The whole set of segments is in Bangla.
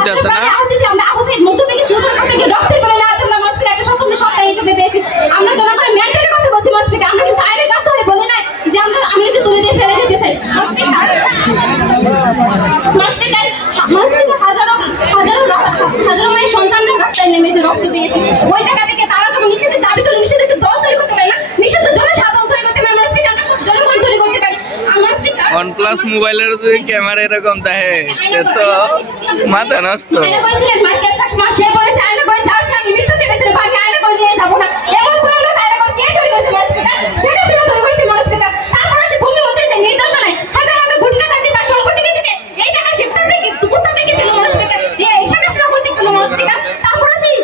হইতাছে না। আমরা আবু সাইদ মুক্ত থেকে শুরু করতে গিয়ে রক্তে করে না আমরা মাসপিক একটা স্বতন্ত্র সত্তা হিসেবে পেয়েছি। আমরা জনগণের মেন্টালের কথা বলছি মাসপিক, আমরা কিন্তু আইনের কাছে হয়ে বলি না যে আমরা যদি তুলে দিয়ে ফেলে দিতে চাই। মাসপিক হাজারো মায়ের সন্তানরা রাস্তায় নেমেছে, রক্ত দিয়েছে। ওই জায়গা থেকে তারা যখন নিষেধের দাবি তুলে নিষেধের দল তৈরি করতে পারে না, নিষিদ্ধ জনসাধারণ তৈরি করতে পারে, মাসপিক আমরা সব জনগণ তৈরি করতে পারি। OnePlus মোবাইলের যদি ক্যামেরা এরকম দেখে তো মাথা নষ্ট। সে বলেছে আয়না করে যাচ্ছে, আমি মৃত্যুকে বেছে নেবো, আমি আয়না করে নিয়ে যাবো না। এমন কোনো লোক আয়না করে কে তৈরি করেছে মাসপিকা? সেটা ছিল তৈরি করেছে মাসপিকা। তারপরে সে ভূমি মন্ত্রী যে নির্দেশনায় হাজার হাজার ঘটনা থাকতে তার সম্পত্তি বিদেশে এই টাকা শিক্ষা থেকে কোথা থেকে পেল মাসপিকা? এই শেখাশোনা করতে পেল মাসপিকা। তারপরে সেই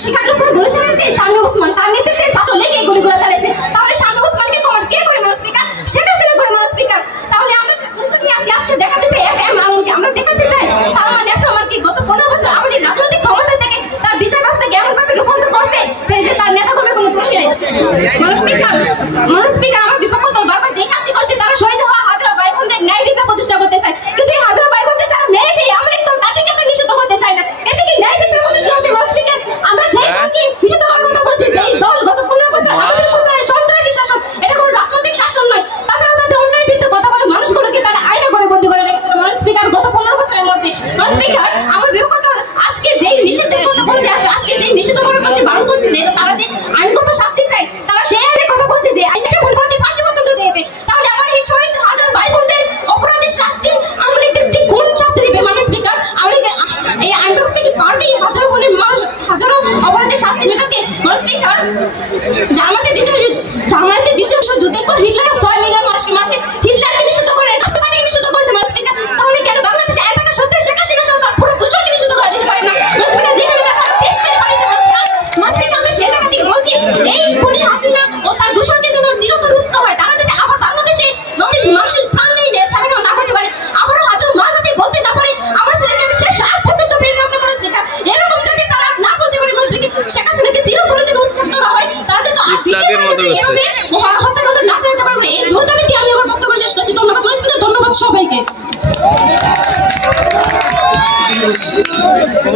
শিক্ষার উপর গুলি চালাইছে স্বামী ওসমান, তার নেতৃত্বে ছাত্র লেগে এই গুলিগুলো চালাইছে। তাহলে স্বামী ওসমানকে কমান্ড কে করে মাসপিকা? সেটা ছিল করে মাসপিকা। তাহলে আমরা কিন্তু নিয়ে আছি আজকে দেখাতে চাই এমনকি আমরা দেখাচ্ছি তাই সালমান এফ রহমানকে গত 15 বছর আমাদের রাজনৈতিক ক্ষমতা থেকে তার বিচার ব্যবস্থাকে এমনভাবে রূপান্তর করছে যে তার নেতা কর্মী কোনো দোষী নেই। মানসপিকা আমার বিপক্ষ দল বারবার যে কাজটি করছে তারা শহীদ হওয়া হাজারো ভাই বোনদের ন্যায় বিচার প্রতিষ্ঠা করতে চায়, কিন্তু এই হাজারো ভাই বোনদের যারা মেরেছে আমাদের দল তাদেরকে তো নিষিদ্ধ করতে চায় না। এতে কি ন্যায় বিচার প্রতিষ্ঠা হবে মানসপিকা? আমরা সেই দলকে নিষিদ্ধ করার কথা বলছি যে এই দল গত 15 বছর আমাদের উপরে সন্ত্রাসী শাসন, এটা কোনো রাজনৈতিক শাসন নয়। তাছাড়া তাদের অন্যায় বিরুদ্ধে কথা বলে মানুষগুলোকে তারা আইনে করে বন্দী করে রেখেছিল মানসপিকার গত 15 বছরের মধ্যে। মানসপিকার আমার বিপক্ষ আজকে যেই নিষিদ্ধের কথা বলছে, আজকে যেই নিষিদ্ধ করার প্রতি বারণ করছে যে তারা যে আইনগত শাস্তি চায়, তারা সেই আইনের কথা বলছে যে আইনটা কোনভাবে ফাঁসি পর্যন্ত দিতে। তাহলে আমার এই শহীদ হাজার ভাই বোনদের অপরাধের শাস্তি আমাদের ঠিক কোন শাস্তি দিবে মানসপিকার? আমাদের এই আইন ব্যবস্থা কি পারবে হাজারো বোনের মানুষ হাজারো অপরাধের শাস্তি মেটাতে? মানসপিকার জার্মানিতে দ্বিতীয় যুদ্ধের পর হিটলার 6 মিলিয়ন মানুষকে মারছে, হিটলারকে নিষিদ্ধ করে রাষ্ট্রপতিকে নিষিদ্ধ করতে মানসপিকার। তাহলে কেন বাংলাদেশে এত টাকা সত্ত্বেও শেখ হাসিনা সহ তার পুরো দূষণকে নিষিদ্ধ করে দিতে পারে না মানসপিকার? যেখানে তারা দেশ ছেড়ে পালিয়ে মানসপিকার আমরা সেই জায়গা থেকে বলছি এই খুনি হাসিনা ও তার দূষণকে যেন চিরতর রুদ্ধ হয়, তারা যাতে আবার বাংলাদেশে মানুষের প্রাণ নিয়ে সারানো না করতে পারে, আবারও হাজার মা যাতে বলতে না পারে আমার ছেলেকে আমি শেষ আগ পর্যন্ত পেলাম না মানসপিকার। এরকম যদি তারা না বলতে পারে মানসপিকার, শেখ হাসিনাকে চিরতরে যেন উৎখাত করা হয়, তারা যেন হত্যাকাণ্ড না চালাতে পারবে। এই জোর দাবিতে আমি আমার বক্তব্য শেষ করছি। ধন্যবাদ মানসপিকার, ধন্যবাদ সবাইকে।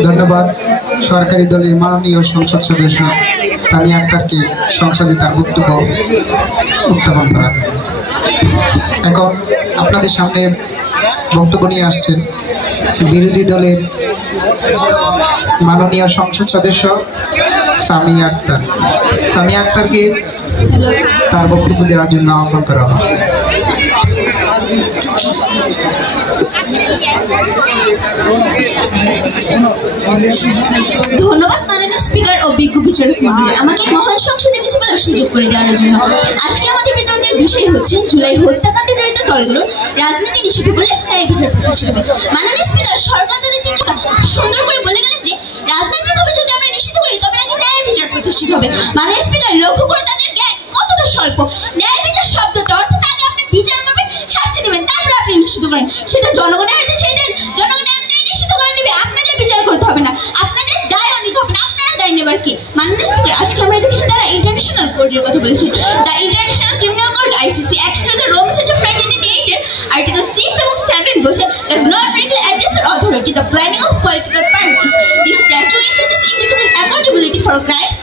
ধন্যবাদ সরকারি দলের মাননীয় সংসদ সদস্য তানিয়া আক্তারকে সংসদে তার বক্তব্য উত্থাপন করা। এখন আপনাদের সামনে বক্তব্য নিয়ে আসছেন বিরোধী দলের মাননীয় সংসদ সদস্য সামিয়া আক্তার। সামিয়া আক্তারকে তার বক্তব্য দেওয়ার জন্য আহ্বান করা হয়। ধন্যবাদ মাননীয় স্পিকার ও বিজ্ঞ বিচারক মহোদয় আমাকে মহান সংসদে কিছু বলার সুযোগ করে দেওয়ার জন্য। আজকে আমাদের বিতর্কের বিষয় হচ্ছে জুলাই হত্যাকাণ্ডে জড়িত দলগুলো রাজনীতি নিষিদ্ধ করে ন্যায় বিচার প্রতিষ্ঠিত হবে। মাননীয় স্পিকার সরকার দলের তিনটা সুন্দর করে বলে গেলেন যে রাজনৈতিকভাবে যদি আমরা নিষিদ্ধ করি তবে নাকি ন্যায় বিচার প্রতিষ্ঠিত হবে। মাননীয় স্পিকার লক্ষ্য করে তাদের জ্ঞান কতটা স্বল্প। ন্যায় বিচার শব্দটা অর্থাৎ আগে আপনি বিচার করবেন, শাস্তি দেবেন, তারপরে আপনি নিষিদ্ধ করেন। সেটা জনগণের হাতে ছেড়ে দেন, জনগণ আপনাকে নিষিদ্ধ করে দেবে, আপনাদের বিচার করতে হবে না, আপনাদের দায়ও নিতে হবে না, আপনারা দায় নেবার কি? মাননীয় স্পিকার আজকে আমরা দেখেছি তারা ইন্টারন্যাশনাল কোর্টের কথা বলেছে। The international criminal court ICC Act of the Rome Statute of 1988 Article 6 এবং 7 বলছে does not directly address or authority the planning of political parties. This statute emphasizes individual accountability for crimes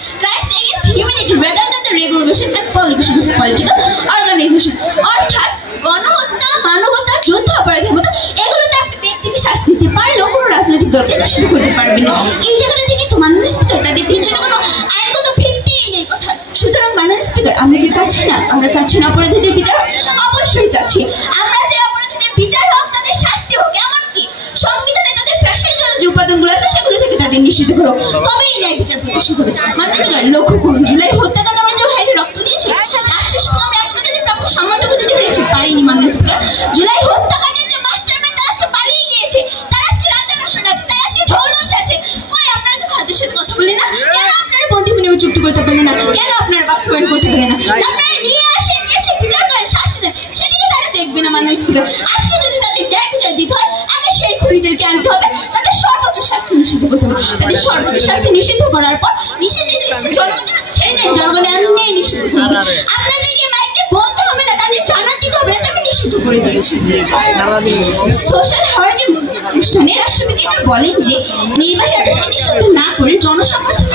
against humanity rather than the regulation and prohibition of political organization. অর্থাৎ গণহত্যা, মানবতা, যুদ্ধ অপরাধের মতো এগুলোতে আপনি ব্যক্তিকে শাস্তি দিতে পারলেও কোনো রাজনৈতিক দলকে নিষিদ্ধ করতে পারবেন না। এই জায়গাটা থেকে তো মাননীয় স্পিকার তাদের তিনজনের কোনো আইনগত ভিত্তিই নেই কথা। সুতরাং মাননীয় স্পিকার আমরা কি চাচ্ছি না? আমরা চাচ্ছি না অপরাধীদের বিচার? অবশ্যই চাচ্ছি। আমরা যে অপরাধীদের বিচার হোক, তাদের শাস্তি হোক, এমনকি সংবিধানে তাদের ফ্যাসের জন্য যে উপাদানগুলো আছে সেগুলো থেকে তাদের নিষিদ্ধ করো, তবেই ন্যায় বিচার প্রতিষ্ঠিত হবে। মাননীয় স্পিকার লক্ষ্য করুন জুলাই হত্যাকাণ্ড আমরা যে হাইরে রক্ত দিয়েছি রাষ্ট্রের সঙ্গে আমরা এখনো তাদের প্রাপ্য সম্মানটুকু দিতে পেরেছি পারিনি। মাননীয় স্পিকার জুলাই হত্যাকাণ্ডের যে মাস্টারমাইন্ড তারা আজকে পালিয়ে গিয়েছে, তারা আজকে রাজার আসনে আছে, তারা আজকে ঝৌলস আছে। কই আপনারা তো ভারতের সাথে কথা বলেন না? কেন আপনারা বন্দি বিনিময় চুক্তি করতে পারলেন না? কেন আপনারা বাস্তবায়ন করতে পারলেন না? আপনারা নিয়ে আসেন, এসে বিচার করেন, শাস্তি দেন, সেদিকে তারা দেখবে না। মাননীয় স্পিকার আজকে যদি তাদের ন্যায় বিচার দিতে হয় আগে সেই খুনিদেরকে আনতে হবে, তাদের সর্বোচ্চ শাস্তি নিষিদ্ধ করতে হবে। তাদের সর্বোচ্চ শাস্তি নিষিদ্ধ করার পর নিষেধের দৃষ্টি জনগণের হাতে ছেড়ে দেন, জনগণ এমনি নিষিদ্ধ করবে। আপনাদেরকে মাইকে বলতে হবে না, তাদের জানান দিতে হবে না যে আমি নিষিদ্ধ করে দিয়েছি। সোশ্যাল ওয়ার্কের মধ্যে অনুষ্ঠানে রাষ্ট্রপতি বলেন যে নির্বাহী আদেশকে নিষিদ্ধ না করে জনসমর্থন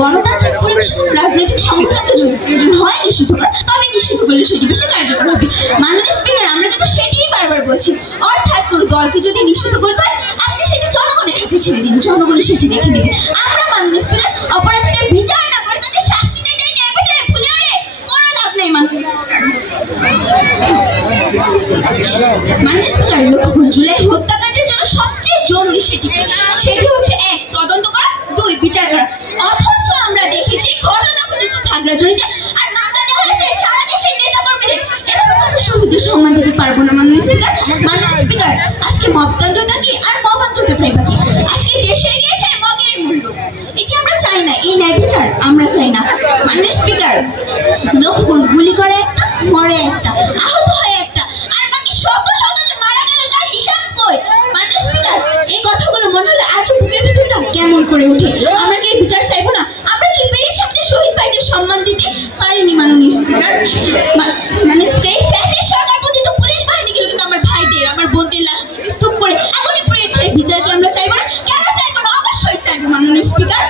গণতান্ত্রিক পরিবেশ রাজনৈতিক সংগঠনের জন্য প্রয়োজন হয় নিষিদ্ধ করা, তবে নিষিদ্ধ করলে সেটি বেশি কার্যকর হবে। মাননীয় স্পিকার, আমরা কিন্তু সেটাই বারবার বলছি, অর্থাৎ কোনো দলকে যদি নিষিদ্ধ করতে হয় আপনি সেটি জনগণের হাতে ছেড়ে দিন, জনগণের সেটি দেখে নেবে। আমরা মাননীয় স্পিকার অপরাধীদের বিচার না করে তাদের শাস্তি দিতে ন্যায় বিচারের ভুলে কোনো লাভ নেই। মাননীয় স্পিকার, লক্ষ্য জুলাই হত্যাকাণ্ডের জন্য সবচেয়ে জরুরি সেটি হচ্ছে 1 তদন্ত করা, 2 বিচার করা। অথচ আমরা দেখেছি ঘটনা ঘটেছে খাগড়াছড়িতে আর মামলা দেওয়া হয়েছে সারা দেশের নেতা কর্মীদের। এটা তো আমরা শহীদদের সম্মান দিতে পারবো না। মাননীয় স্পিকার, আজকে মবতন্ত্রতা কি আর মবান্তরতাটাই বাকি। আজকে দেশে গিয়েছে মগের মূল্য, এটি আমরা চাই না, এই ন্যায় বিচার আমরা চাই না। মাননীয় স্পিকার, লক্ষ্য গুলি করে একটা, মরে একটা, আহত হয় একটা, আর বাকি শত শত যে মারা গেল তার হিসাব কই? মাননীয় স্পিকার, এই কথাগুলো মনে হলে আজও বুকের ভেতরটা কেমন করে ওঠে। আমরা কি বিচার চাইবো না? আমরা কি পেরেছি আমাদের শহীদ ভাইদের সম্মান দিতে পারিনি? মাননীয় স্পিকার, মাননীয় স্পিকার, এই ফ্যাসিস্ট সরকার প্রতি তো পুলিশ বাহিনীগুলো কিন্তু আমার ভাইদের, আমার বোনদের লাশ স্তূপ করে আগুনে পুড়িয়েছে। বিচারকে আমরা চাইবো না? কেন চাইবো না? অবশ্যই চাইবো। মাননীয় স্পিকার,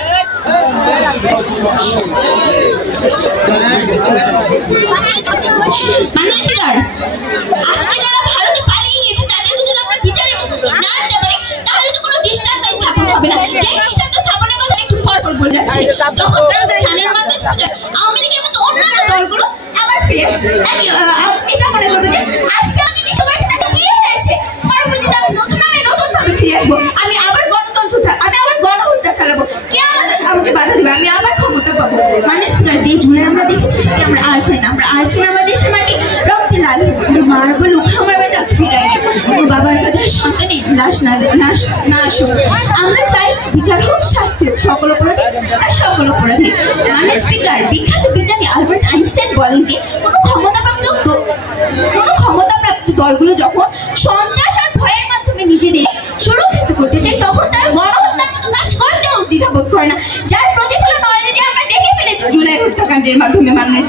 আজকে যারা ভারতে পালিয়ে গিয়েছে তাদেরকে যদি আমরা বিচারে না আনতে পারি তাহলে তো কোনো দৃষ্টান্ত স্থাপন হবে না। যে দৃষ্টান্ত স্থাপনের কথা একটু পরপর বলে যাচ্ছি, তখন জানেন মাননীয় স্পিকার, আওয়ামী লীগের মতো অন্যান্য দলগুলো আবার ফিরে আসবে। এটা মনে করবো যে আজকে আমাকে নিষেধ করেছে তাতে কি হয়েছে, পরবর্তীতে আমি নতুন নামে নতুন ভাবে ফিরে আসবো, আমি আবার গণতন্ত্র আমি আবার গণহত্যা চালাবো, কে আমাকে বাধা দেবে, আমি আবার ক্ষমতা পাবো। মাননীয় স্পিকার, যে জুলাই আমরা দেখেছি সেটা আমরা আর চাই না। আমরা আর চাই না আমার দেশের মাটি রক্তে লাল মার বলুক আমার বেটা ফিরাই, ওর বাবার কথা সন্তানের লাশ না আসুক। আমরা চাই বিচার হোক, শাস্তি হোক সকল অপরাধী আর সকল অপরাধী। মাননীয় স্পিকার, বিখ্যাত বিজ্ঞানী আলবার্ট আইনস্টাইন বলেন যে কোনো ক্ষমতাপ্রাপ্ত দলগুলো যখন সন্ত্রাস আর ভয়ের মাধ্যমে নিজেদের সুরক্ষিত করতে চায় তখন তারা গণহত্যার মতো কাজ করতেও দ্বিধাবোধ করে না, যার প্রতিফলন অলরেডি আমরা দেখে ফেলেছি জুলাই হত্যাকাণ্ডের মাধ্যমে। মাননীয়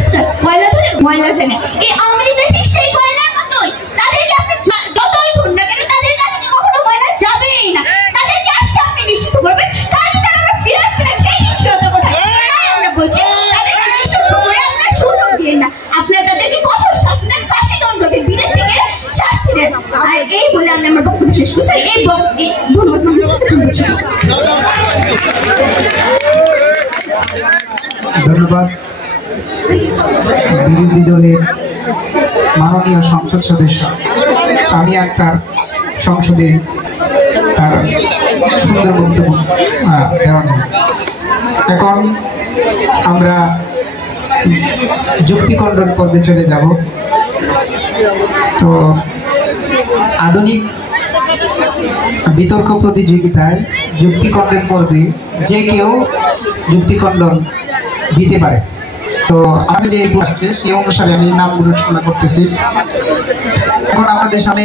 স্পিকার, কয়লা ধরে ময়লা জানে, এই আওয়ামী লীগের ঠিক সেই কয়লার মতোই, তাদেরকে আপনি যতই ধুন না কেন তাদের কাছে কখনো ময়লা যাবেই না। তাদেরকে আজকে আপনি নিষিদ্ধ করবেন, কালকে তারা আবার ফিরে আসবে না, সেই নিশ্চয়তা কোথায়? তাই আমরা বলছি তাদেরকে নিষিদ্ধ করে আপনারা সুযোগ দিন না, আপনারা তাদেরকে কঠোর শাস্তি দেন, ফাঁসি দণ্ড দেন, বিদেশ থেকে শাস্তি দেন। আর এই বলে আমি আমার বক্তব্য শেষ করছি। ধন্যবাদ। ধন্যবাদ। বিরোধী দলের মাননীয় সংসদ সদস্য সামিয়া আক্তার সংসদে তার সুন্দর বক্তব্য দেওয়া নেই। এখন আমরা যুক্তিখণ্ডন পর্বে চলে যাব। তো আধুনিক বিতর্ক প্রতিযোগিতায় যুক্তিখণ্ডন পর্বে যে কেউ যুক্তিখণ্ডন দিতে পারে। তো আমাদের যে আসছে সেই অনুসারে আমি নামগুলো ঘোষণা করতেছি। এখন আমাদের সামনে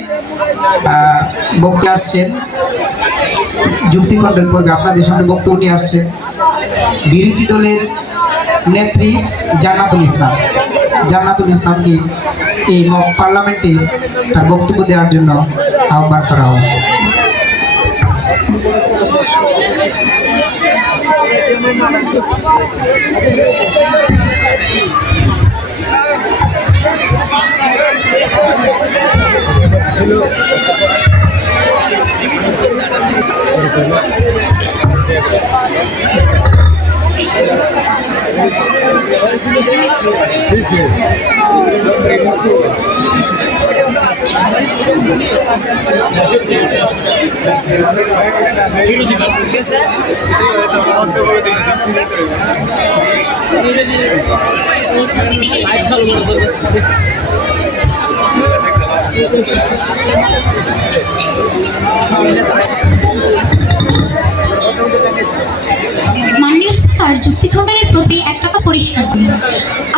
বক্তা আসছেন যুক্তিখণ্ডন পর্বে, আপনাদের সামনে বক্তব্য নিয়ে আসছেন বিরোধী দলের নেত্রী জান্নাতুল ইসলামকে এই মক পার্লামেন্টে তার বক্তব্য দেওয়ার জন্য আহ্বান করা হয়। মাননীয় স্পিকার, যুক্তিখণ্ডনের প্রতি এক টাকা পরিষ্কার করি।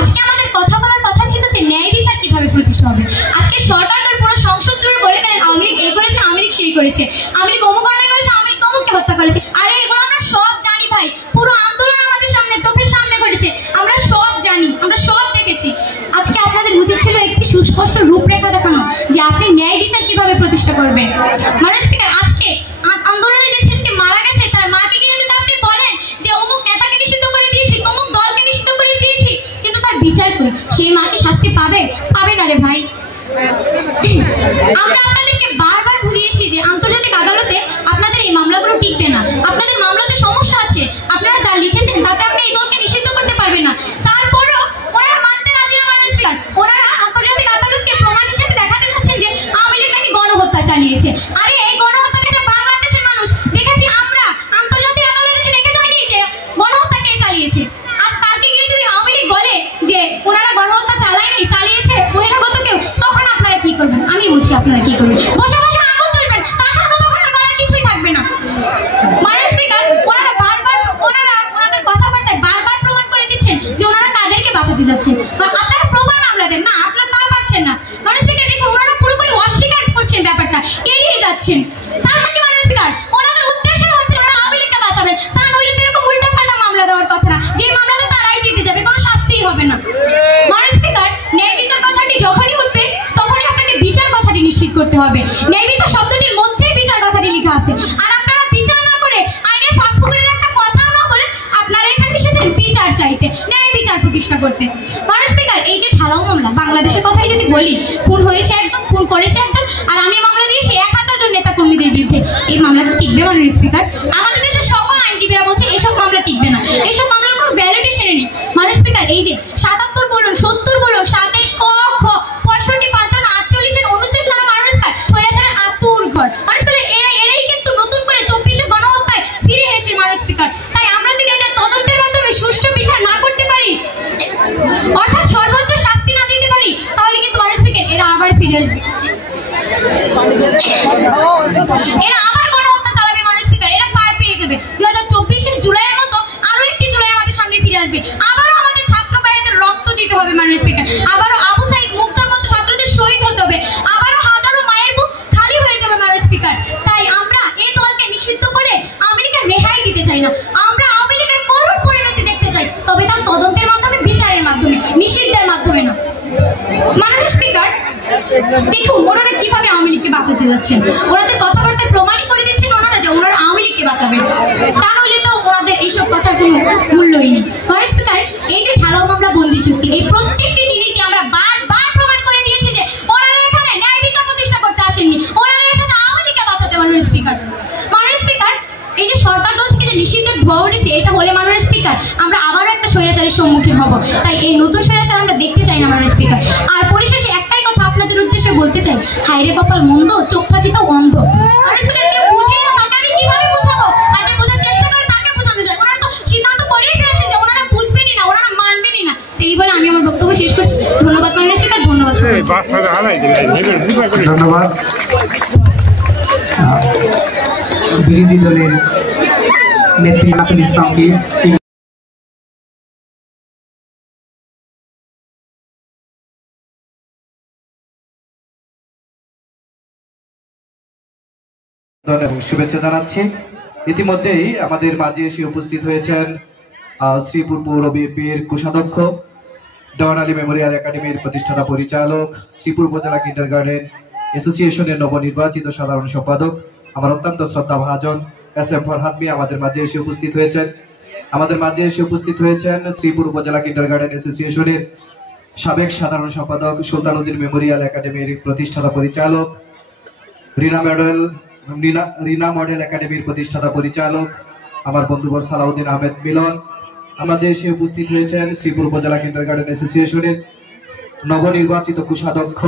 আজকে আমাদের কথা বলার কথা ছিল যে ন্যায় বিচার কিভাবে প্রতিষ্ঠা হবে। আজকে সরকার তার পুরো সংসদ জুড়ে বলে দেন আওয়ামী লীগ এই করেছে, আওয়ামী লীগ সেই করেছে, আওয়ামী লীগ অমুক অন্যায় করেছে, আওয়ামী লীগ তমুককে হত্যা করেছে। আরে এগুলো আমরা সব জানি ভাই, পুরো আন্দোলন আমাদের সামনে চোখের সামনে ঘটেছে, আমরা সব জানি, আমরা সব দেখেছি। আজকে আপনাদের উচিত ছিল একটি সুস্পষ্ট রূপরেখা দেখানো যে আপনি ন্যায় বিচার কিভাবে প্রতিষ্ঠা করবেন। মাননীয় স্পিকার, আমরা আপনাদেরকে বারবার বুঝিয়েছি যে আন্তর্জাতিক আদালতে আপনাদের এই মামলাগুলো টিকবে না, আপনাদের মামলাতে সমস্যা আছে, আপনারা যা লিখেছেন তাতে আপনি এই দলকে নিষিদ্ধ করতে পারবেন না। তারপরেও ওনারা মানতে রাজি না মানুষ স্পিকার। ওনারা আন্তর্জাতিক আদালতকে প্রমাণ হিসেবে দেখাতে যাচ্ছেন যে আওয়ামী লীগ নাকি গণহত্যা চালিয়েছে। আরে এই গণহত্যা কাছে বাংলাদেশের মানুষ দেখেছি, আমরা আন্তর্জাতিক আদালতে এসে দেখে যাইনি যে গণহত্যা কে চালিয়েছে। আর কালকে গিয়ে যদি আওয়ামী লীগ বলে যে ওনারা গণহত্যা চালায়নি, চালিয়েছে বহিরাগত কেউ, তখন আপনারা কি করবেন? আমি বলছি আপনারা কি করবেন? বসে বসে আগুন জ্বলবেন, তাছাড়া তো তখন আর করার কিছুই থাকবে না। মাননীয় স্পিকার, ওনারা বারবার ওনাদের কথাবার্তায় বারবার প্রমাণ করে দিচ্ছেন যে ওনারা কাদেরকে বাঁচাতে যাচ্ছেন। আপনারা প্রমাণ আমরা দেন না, আপনারা তা পারছেন না। মাননীয় স্পিকার দেখুন, ওনারা পুরোপুরি অস্বীকার করছেন, ব্যাপারটা এড়িয়ে যাচ্ছেন। তার মানে মাননীয় স্পিকার, ওনাদের উদ্দেশ্য হচ্ছে ওনারা আওয়ামী লীগকে বাঁচাবেন। তা নইলে তো এরকম উল্টাপাল্টা মামলা দেওয়ার কথা না, যে মামলাতে তারাই জিতে যাবে, কোনো শাস্তিই হবে না। মাননীয় স্পিকার, ন্যায় বিচার কথাটি যখনই উঠবে তখনই আপনাকে বিচার কথাটি নিশ্চিত করতে হবে। ন্যায় বিচার শব্দটির মধ্যে বিচার কথাটি লেখা আছে। আর আপনারা বিচার না করে আইনের ফাঁকফোকরের একটা কথাও না বলে আপনারা এখানে এসেছেন বিচার চাইতে, ন্যায় বিচার প্রতিষ্ঠা করতে। মাননীয় স্পিকার, এই যে ঢালাও মামলা, বাংলাদেশের কথাই যদি বলি, খুন হয়েছে একজন, খুন করেছে একজন, আর আমি মামলা দিয়েছি 1000 জন নেতা কর্মীদের বিরুদ্ধে, এই মামলা তো টিকবে মাননীয় স্পিকার? আমাদের দেশের সকল আইনজীবীরা বলছে এসব মামলা টিকবে না, এসব মামলার কোনো ভ্যালিডেশনই নেই। মাননীয় স্পিকার, এই যে 77 বলুন, 70 বলুন, 7 ক খ 65 55 48 অনুচ্ছেদ দ্বারা মাননীয় স্পিকার স্বৈরাচারের আতুর ঘর। মাননীয় স্পিকার, এরাই কিন্তু নতুন করে 24 গণহত্যায় ফিরে এসেছে মাননীয় স্পিকার। তাই আমরা যদি এদের তদন্তের মাধ্যমে সুষ্ঠু বিচার না করতে পারি, অর্থাৎ সর্বোচ্চ শাস্তি না দিতে পারি, তাহলে কিন্তু মাননীয় স্পিকার এরা আবার ফিরে আসবে, এরা আবার গণহত্যা চালাবে মাননীয় স্পিকার। এরা পার পেয়ে যাবে 2024 জুলাইয়ের মতো আরো একটি জুলাই আমাদের সামনে ফিরে আসবে। আবারও আমাদের ছাত্র ভাইদের রক্ত দিতে হবে মাননীয় স্পিকার, আবারও আবু সাইদ মুক্তার মতো ছাত্রদের শহীদ হতে হবে, আবারও হাজারো মায়ের বুক খালি হয়ে যাবে মাননীয় স্পিকার। তাই আমরা এই দলকে নিষিদ্ধ করে আওয়ামী লীগের রেহাই দিতে চাই না, আমরা আওয়ামী লীগের করুণ পরিণতি দেখতে চাই, তবে তার তদন্তের মাধ্যমে, বিচারের মাধ্যমে, নিষিদ্ধের মাধ্যমে না। মাননীয় স্পিকার, দেখুন ওনারা কিভাবে আওয়ামী লীগকে বাঁচাতে যাচ্ছেন। ওনাদের কথাবার্তায় প্রমাণই করে দিচ্ছেন ওনারা যে ওনারা আওয়ামী লীগকে বাঁচাবেন, তা নইলে তো ওনাদের এইসব কথার কোনো মূল্যই নেই। মাননীয় স্পিকার, এই যে ঢালাও মামলা, বন্দি চুক্তি, এই প্রত্যেকটি জিনিসকে আমরা বারবার প্রমাণ করে দিয়েছি যে ওনারা এখানে ন্যায় বিচার প্রতিষ্ঠা করতে আসেননি, ওনারা এসেছে আওয়ামী লীগকে বাঁচাতে। মাননীয় স্পিকার, মাননীয় স্পিকার, এই যে সরকার দল থেকে যে নিষিদ্ধের ধোয়া উঠেছে, এটা হলে মাননীয় স্পিকার আমরা আবারও একটা স্বৈরাচারের সম্মুখীন হব। তাই এই নতুন স্বৈরাচার আমরা দেখতে চাই না মাননীয় স্পিকার। আর পরিশেষে একটাই কথা আপনাদের উদ্দেশ্যে বলতে চাই, হাইরে কপাল মন্দ, চোখ থাকি তো অন্ধ। মাননীয় স্পিকার, যে বুঝে না তাকে আমি কিভাবে বুঝাবো, আর যে বোঝার চেষ্টা করে তাকে বোঝানো যায়। ওনারা তো সিদ্ধান্ত করেই ফেলেছেন যে ওনারা বুঝবেনই না, ওনারা মানবেনই না। এই বলে আমি আমার বক্তব্য শেষ করছি। ধন্যবাদ মাননীয় স্পিকার, ধন্যবাদ। ধন্যবাদ বিরোধী দলের নেত্রী নাতুল ইসলামকে। এবং শুভেচ্ছা জানাচ্ছি। ইতিমধ্যেই আমাদের মাঝে এসে উপস্থিত হয়েছেন শ্রীপুর পৌর বিএনপির কোষাধ্যক্ষ, দেওয়ান আলী মেমোরিয়াল একাডেমির প্রতিষ্ঠাতা পরিচালক, শ্রীপুর উপজেলা কিন্ডারগার্টেন অ্যাসোসিয়েশনের নবনির্বাচিত সাধারণ সম্পাদক, আমার অত্যন্ত শ্রদ্ধাভাজন SM ফরহাদ মিয়া আমাদের মাঝে এসে উপস্থিত হয়েছেন। আমাদের মাঝে এসে উপস্থিত হয়েছেন শ্রীপুর উপজেলা কিন্ডারগার্টেন অ্যাসোসিয়েশনের সাবেক সাধারণ সম্পাদক, সুলতানুদ্দিন মেমোরিয়াল একাডেমির প্রতিষ্ঠাতা পরিচালক, রিনা মডেল একাডেমির প্রতিষ্ঠাতা পরিচালক আমার বন্ধুবর সালাউদ্দিন আহমেদ মিলন। আমাদের এসে উপস্থিত হয়েছেন শ্রীপুর উপজেলা কিন্ডারগার্টেন অ্যাসোসিয়েশনের নবনির্বাচিত কোষাধ্যক্ষ,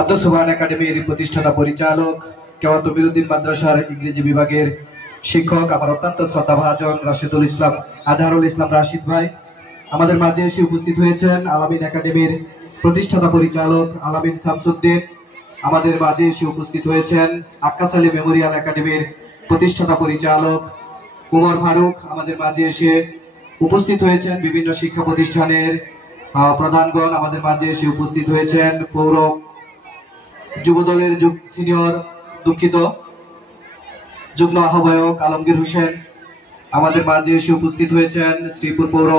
আব্দুল সুবহান একাডেমির প্রতিষ্ঠাতা পরিচালক, কেওয়াত বিরুদ্দিন মাদ্রাসার ইংরেজি বিভাগের শিক্ষক আমার অত্যন্ত শ্রদ্ধাভাজন আজহারুল ইসলাম রাশিদ ভাই। আমাদের মাঝে এসে উপস্থিত হয়েছেন আলামিন একাডেমির প্রতিষ্ঠাতা পরিচালক আলামিন শামসুদ্দিন। আমাদের মাঝে এসে উপস্থিত হয়েছেন আক্কাস আলী মেমোরিয়াল একাডেমির প্রতিষ্ঠাতা পরিচালক উমর ফারুক। আমাদের মাঝে এসে উপস্থিত হয়েছেন বিভিন্ন শিক্ষা প্রতিষ্ঠানের প্রধানগণ। আমাদের মাঝে এসে উপস্থিত হয়েছেন পৌর যুবদলের যুগ্ম আহ্বায়ক আলমগীর হোসেন। আমাদের মাঝে এসে উপস্থিত হয়েছেন শ্রীপুর পৌর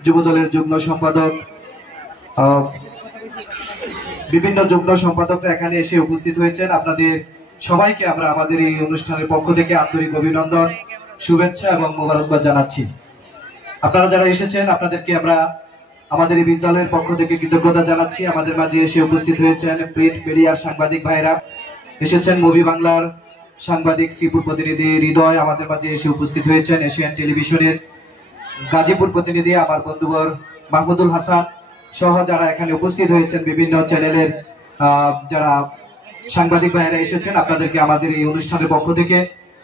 যুবদলের যুগ্ম সম্পাদক, বিভিন্ন যুগ্ম সম্পাদকরা এখানে এসে উপস্থিত হয়েছেন। আপনাদের সবাইকে আমরা আমাদের এই অনুষ্ঠানের পক্ষ থেকে আন্তরিক অভিনন্দন, শুভেচ্ছা এবং মোবারকবাদ জানাচ্ছি। আপনারা যারা এসেছেন আপনাদেরকে আমরা আমাদের এই বিদ্যালয়ের পক্ষ থেকে কৃতজ্ঞতা জানাচ্ছি। আমাদের মাঝে এসে উপস্থিত হয়েছেন প্রিন্ট মিডিয়ার সাংবাদিক ভাইরা, এসেছেন মুভি বাংলার সাংবাদিক শ্রীপুর প্রতিনিধি হৃদয় আমাদের মাঝে এসে উপস্থিত হয়েছেন, এশিয়ান টেলিভিশনের গাজীপুর প্রতিনিধি আমার বন্ধুবর মাহমুদুল হাসান সহ যারা এখানে উপস্থিত হয়েছেন, বিভিন্ন চ্যানেলের যারা সাংবাদিক ভাইয়েরা এসেছেন, আপনাদেরকে আমাদের এই অনুষ্ঠানের পক্ষ থেকে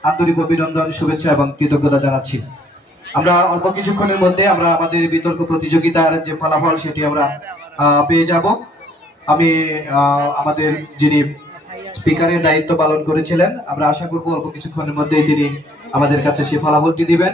আন্তরিক অভিনন্দন, শুভেচ্ছা এবং কৃতজ্ঞতা জানাচ্ছি। আমরা অল্প কিছুক্ষণের মধ্যে আমরা আমাদের বিতর্ক প্রতিযোগিতার যে ফলাফল সেটি আমরা পেয়ে যাব। আমি আমাদের যিনি স্পিকারের দায়িত্ব পালন করেছিলেন, আমরা আশা করব অল্প কিছুক্ষণের মধ্যেই তিনি আমাদের কাছে সেই ফলাফলটি দিবেন।